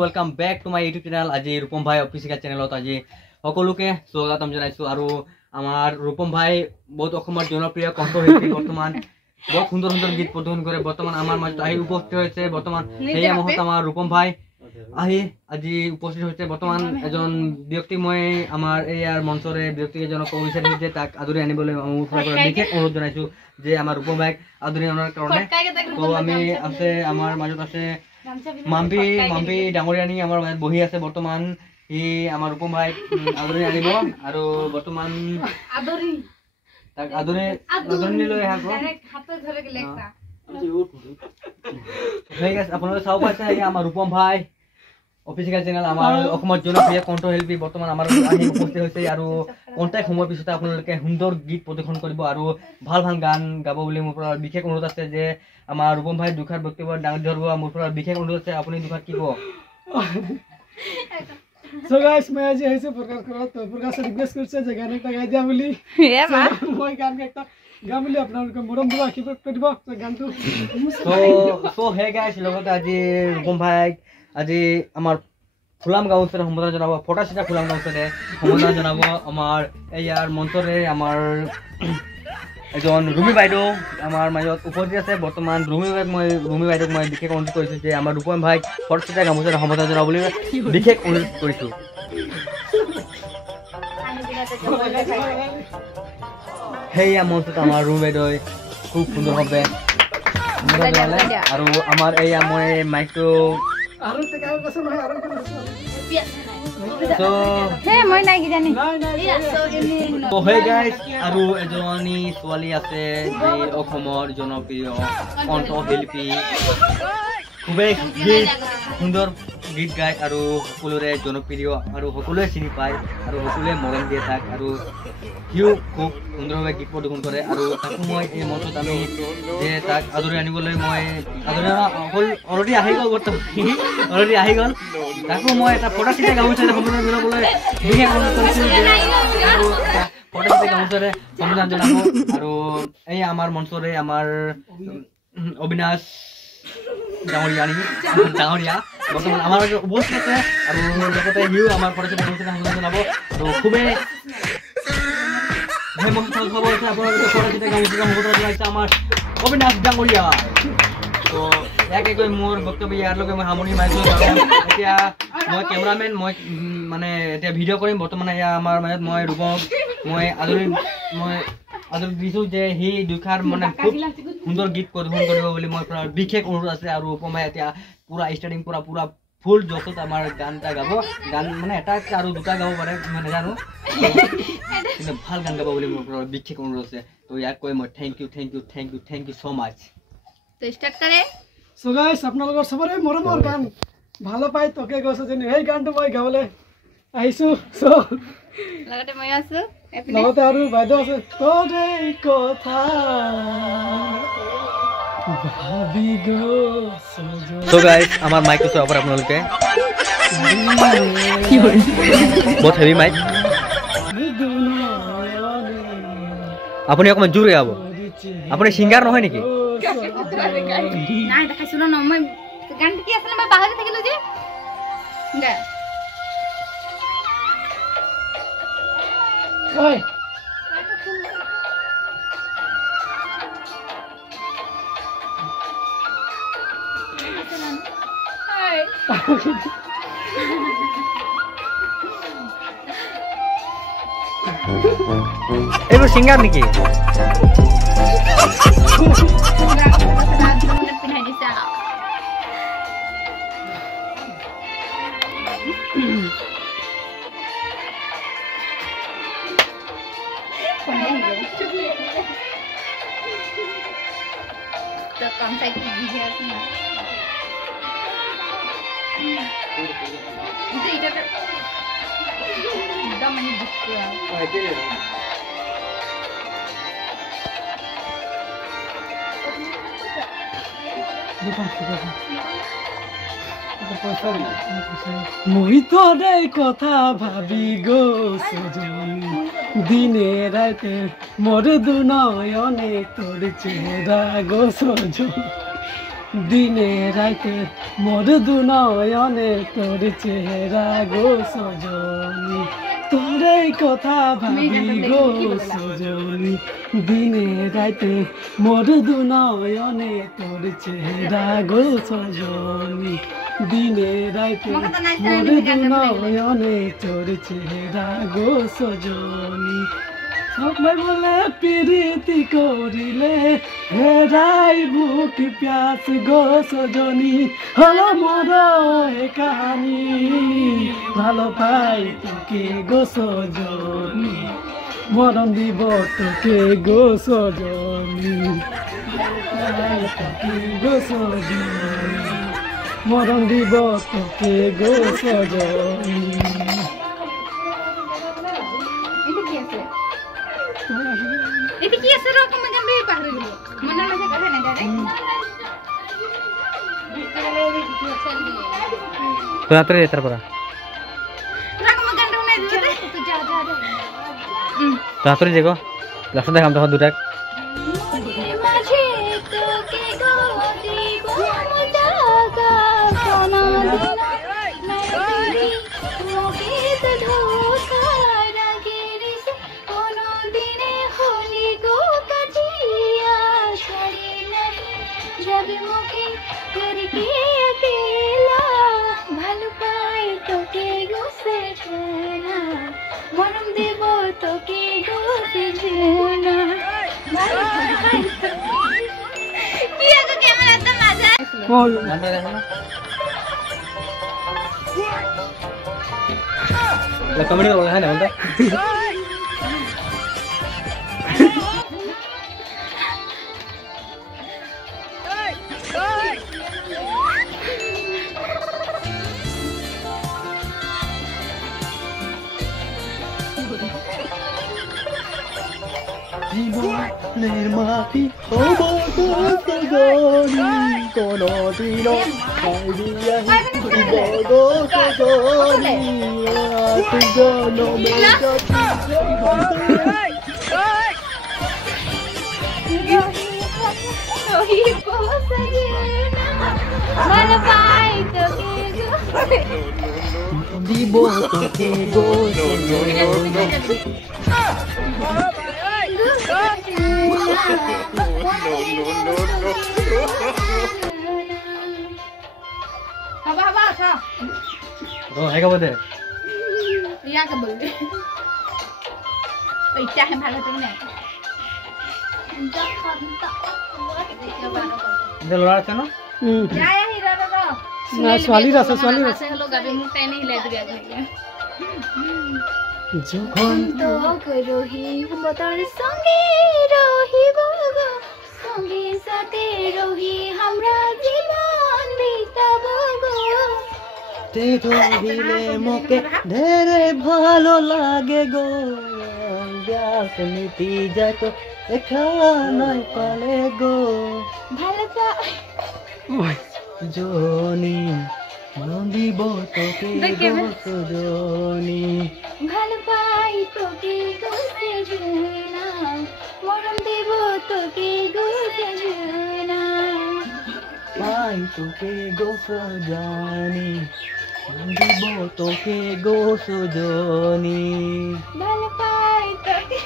Welcome back to my YouTube channel. আজি ৰূপম ভাই official চেনেলত আজি সকলোকে স্বাগতম জনাইছো। আৰু আমাৰ ৰূপম ভাই বহুত অসমৰ জনপ্ৰিয় কণ্ঠশিল্পী, বৰ্তমান বহুত সুন্দৰ সুন্দৰ গীত প্ৰদৰ্শন কৰে। বৰ্তমান আমাৰ মাজত আহি উপস্থিত হৈছে। বৰ্তমান সেয়া মুহূৰ্তত আমাৰ ৰূপম ভাই আহি আজি উপস্থিত হৈছে। বৰ্তমান এজন ব্যক্তি মই আমাৰ ইয়াৰ মঞ্চৰে ব্যক্তি এজনক ক'ব বিচাৰিছো যে তাক আদৰি আনিবলৈ মোৰ ফালৰ পৰা বিশেষ অনুৰোধ জনাইছো যে আমাৰ ৰূপম ভাইক আদৰি অনাৰ কাৰণে। তো আমি আছে আমাৰ মাজত আছে মাম্পি ডাঙৰীয়ানী আমাৰ মাজত বহি আছে। বৰ্তমান সি আমাৰ ৰূপম ভাইক আদৰি আনিব আৰু বৰ্তমান তাক আদৰি লৈ আহিব। আপোনালোকে চাব পাৰিছে আমাৰ ৰূপম ভাই অফিচিয়েল চেনেল, আমাৰ অসমৰ জনপ্ৰিয় কণ্ঠশিল্পী বৰ্তমান আমাৰ আহি উপস্থিত হৈছে। আৰু কণ্টেক্ট সময়ৰ পিছতে আপোনালোকে সুন্দৰ গীত প্ৰদৰ্শন কৰিব আৰু ভাল ভাল গান গাব বুলি মোৰ পৰা বিশেষ অনুৰোধ আছে যে আমাৰ ৰূপম ভাই দুখাৰ বক্তব্য ডাঙৰ ধৰিব। মোৰ পৰা বিশেষ অনুৰোধ আছে, আপুনি দুখাৰ কি ক'ব? So guys, मैं आज यही से प्रकार करा तो प्रकार से रिक्वेस्ट करছে যে গান একটা গাই দিয়া বলি মই গান একটা গা বলি আপোনালোকে মৰম দিব আশীৰ্বাদ কৰিব তো গানটো। সো হে গাইস, লগতে আজি ৰূপম ভাই আজি আমাৰ ফুলাম গাঁৱতে সম্বোধন জনাব, ফটাচিটা ফুলাম গাঁৱতে সম্বোধন জনাব। আমাৰ ইয়াৰ মঞ্চৰে আমাৰ এজন ৰুমি বাইদেউ আমাৰ মাজত উপস্থিত আছে। বৰ্তমান ৰুমি বাইদেউক মই বিশেষ অনুৰোধ কৰিছোঁ যে আমাৰ ৰূপম ভাইক ফটাচিটা গামোচাৰে সম্বোধন জনাবলৈ বিশেষ অনুৰোধ কৰিছোঁ। সেয়া মঞ্চত আমাৰ ৰুমি বাইদেউ খুব সুন্দৰভাৱে আৰু আমাৰ এয়া মই মাইকটো আৰু এজনী ছোৱালী আছে যি অসমৰ জনপ্ৰিয় কণ্ঠশিল্পী, খুবেই সুন্দৰ গীত গায় আৰু সকলোৰে জনপ্ৰিয় আৰু সকলোৱে চিনি পায় আৰু সকলোৱে মৰম দিয়ে তাক। আৰু সিও খুব সুন্দৰভাৱে গীত প্ৰদৰ্শন কৰে আৰু তাকো মই এই মঞ্চত আমি যে তাক আদৰি আনিবলৈ মই অলৰেডি আহি গ'ল, অলৰেডি আহি গ'ল। তাকো মই এটা ফটাচিটা গামোচাৰে সম্বোধন জনাবলৈ বিশেষ অনুৰোধ কৰিছোঁ যে ফটাচিটা গামোচাৰে সম্বোধন জনাব। আৰু এই আমাৰ মঞ্চৰে আমাৰ অবিনাশ ডাঙৰীয়া বৰ্তমান আমাৰ উপস্থিত আছে আৰু লগতে সিও আমাৰ ফটাচিটা গামোচাৰে সম্বোধন জনাব। আৰু খুবেই আমাৰ অবিনাশ ডাঙৰীয়া। তো ইয়াকে কৈ মোৰ বক্তব্য ইয়াৰলৈকে মই সামৰণি মাৰিছোঁ। এতিয়া মই কেমেৰামেন, মই মানে এতিয়া ভিডিঅ' কৰিম। বৰ্তমান এয়া আমাৰ মাজত মই ৰূপক মই আদৰি দিছোঁ যে সি দুখাৰ মানে খুব সুন্দৰ গীত প্ৰদৰ্শন কৰিব বুলি মই বিশেষ অনুৰোধ আছে। আৰু ৰূপমে এতিয়া পুৰা ষ্টাৰ্টিং পুৰা ফুল জছত আমাৰ গান এটা গাব। গান মানে এটা আৰু দুটা গাব পাৰে মই নাজানো, কিন্তু ভাল গান গাব বুলি মোৰ পৰা বিশেষ অনুৰোধ আছে। তো ইয়াক কৈ মই থেংক ইউ ছ' মাছ। তো ষ্টাৰ্ট কৰে। সো গাইস, আপোনালোকৰ সবৰে মৰমৰ গান ভাল পাই তোকে কৈছে যে এই গানটো মই গাবলৈ আহিছোঁ। লগতে মই আছোঁ, লগতে আৰু বাইদেউ আছে। তোৰ এই কথা ভাবি সো গাইস, আমাৰ মাইকটো চাব পাৰে আপোনালোকে, বহুত হেভি মাইক। আপুনি অকণমান জোৰে গাব। আপুনি ছিংগাৰ নহয় নেকি? নাই দেখাইছোঁ ন, মই গানটো কি আছিলে মই পাহৰি থাকিলোঁ যে। ঐ এইবোৰ ছিংগাৰ নেকি? পিন্ধাই দিছে কম চাই ভিডিঅ' আছে না একদম মানে দিছো মই তোর এই কথা ভাবি গো সজনী, দিনে রাতে মোর দু নয়নে তোর চেহারা গো সজনী। দিনে রাইতে মোর দু নয়নে তোর চেহারা গো সজনী তোরে কথা ভাবি গো সজনী দিনে রাইতে মোর দু নয়নে তোর চেহারা গো সজনী দিনে রাইতে মোর দু নয়নে তোর চেহারা গো সজনী সবাই বলে প্রীতি করিলে হেরাই বুক প্যাস গো সজনী হলো মোর এ কাহানি ভালো পাই তোকে গো সজনী মরণ দিব তোকে গো সজনী তোকে গো সজনী মরণ দিব তোকে গো সজনী এটা কি আছে রকম গান রে পাহরে গেল মনে লাগে কথা না দাদা তো রাত্রে তারপর রকম গান রে নাই দিতে তো যা যা রাত্রে দেখো লাস্টে দেখাম তখন দুটা মাঝে তোকে গো দিব মজাগা কোনা দিনা নাই মোকে তো ধোকা লাগে রে কোনো দিনে হলি গো কাটিয়া ছাড়ি নাই যাবে মোকে করকে अकेला ভালো পাই তোকে গো সেনা মরম দেব তোকে গো সেনা ভালো পাই কি আগে ক্যামেরা তো মজা গানটা দেখো না কমেডি করবো হ্যাঁ না জীবনের মাটি কোনদিন ভালো পাই তোকে দিব তোকে গো हवा हवा अच्छा तो है क्या बोलते या क्या बोल रहे पैसा है भागा तो नहीं इधर लोड़ा है ना जाया ही रहा रहा না ছোৱালীৰ আছে ছোৱালীৰ আছে से लोग अभी मुंह नहीं हिला दिया गया যখন তো রহি বতার সঙ্গে রহি গো সঙ্গে সাথে রহি আমরা জীবন বিতাবো গো তে ধরিলে মোকে ঢেরে ভালো লাগে গো গ্যাস মিটি যায় তো এখানায় পালে গো ভালো পা জনি মন দিব তোকে গো সজনি ভালো পাই তোকে গো সেজনা মরম দেব তোকে গো সেজনা পাই তোকে গো সজনি মন দিব তোকে গো সজনি ভালো পাই তোকে